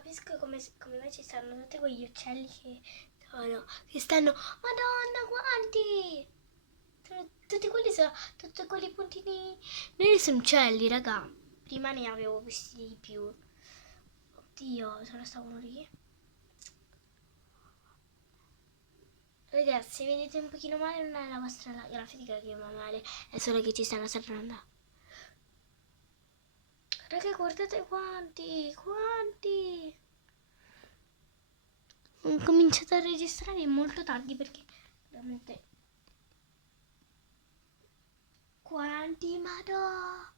capisco come mai ci stanno tutti quegli uccelli che stanno... Madonna, quanti! Tutti quelli puntini neri sono uccelli, raga. Prima ne avevo visti di più. Oddio, se ne stavano lì. Ragazzi, vedete un pochino male, non è la vostra grafica che va male, è solo che ci stanno saltando. Raga, guardate quanti! Ho cominciato a registrare molto tardi perché veramente... Quanti, madò!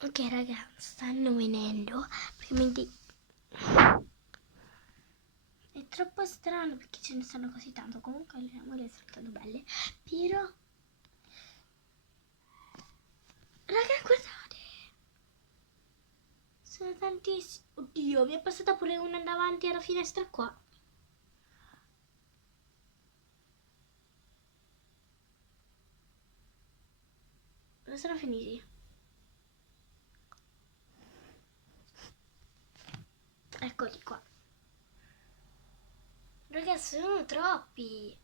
Ok raga, stanno venendo, praticamente è troppo strano perché ce ne stanno così tanto, comunque le amore sono state belle, però raga guardate, sono tantissimi, oddio mi è passata pure una davanti alla finestra qua. Dove sono finiti? Eccoli qua. Ragazzi, sono troppi.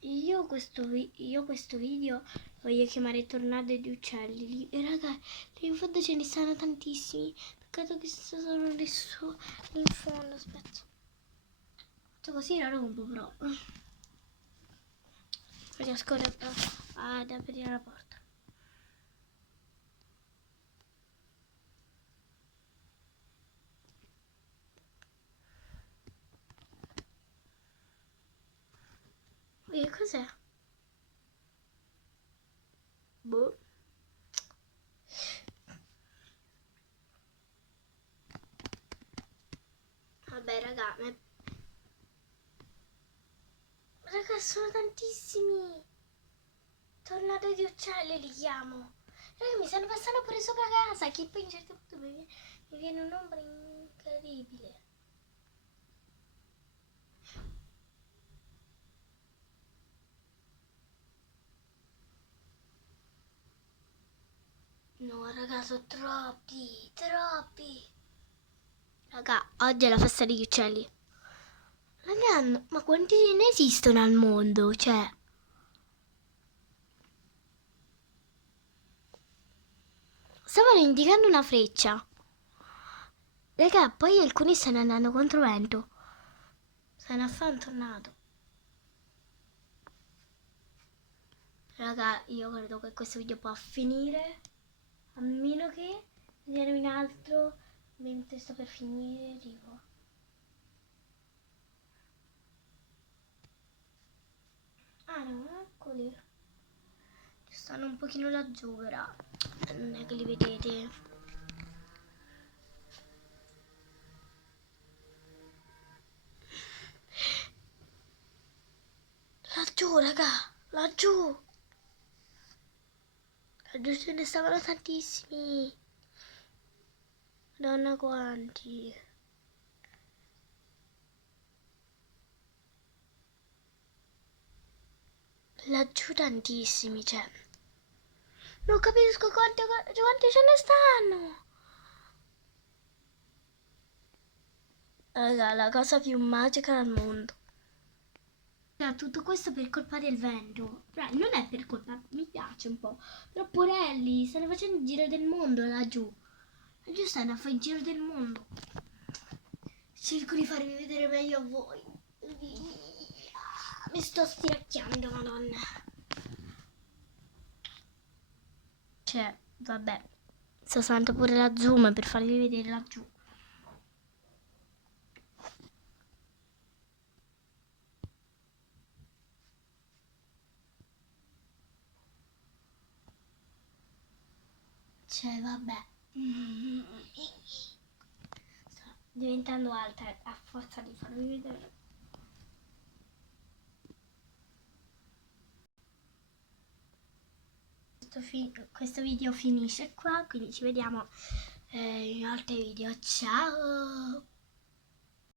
Io questo video voglio chiamare Tornado di uccelli. E raga, lì in fondo ce ne stanno tantissimi. Peccato che sono lì su, lì in fondo. Aspetta. Faccio così la rompo però. Riesco ad aprire la porta. E cos'è? Boh. Vabbè raga, raga sono tantissimi. Tornado di uccelli li chiamo. Raga mi stanno passando pure sopra casa, che poi in un certo punto mi viene un'ombra incredibile. No raga, sono troppi. Raga, oggi è la festa degli uccelli. Raga, ma quanti ne esistono al mondo? Cioè... Stavano indicando una freccia. Raga, poi alcuni stanno andando contro vento. Stanno a fare un tornado. Raga, io credo che questo video può finire. A meno che ne viene un altro mentre sto per finire, dico. Ah no, eccoli. Stanno un pochino laggiù, però non è che li vedete. Laggiù, raga, laggiù. Laggiù ce ne stavano tantissimi. Madonna quanti. Laggiù tantissimi, cioè. Non capisco quanti ce ne stanno. Raga, la cosa più magica del mondo. Tutto questo per colpa del vento. Non è per colpa, mi piace un po'. Però porelli, stanno facendo il giro del mondo laggiù. Laggiù stanno a fare il giro del mondo. Cerco di farvi vedere meglio a voi. Mi sto stiracchiando, madonna. Cioè, vabbè. Sto usando pure la zoom per farvi vedere laggiù. Cioè, vabbè. Sto diventando alta a forza di farvi vedere. Questo video finisce qua, quindi ci vediamo in altri video. Ciao!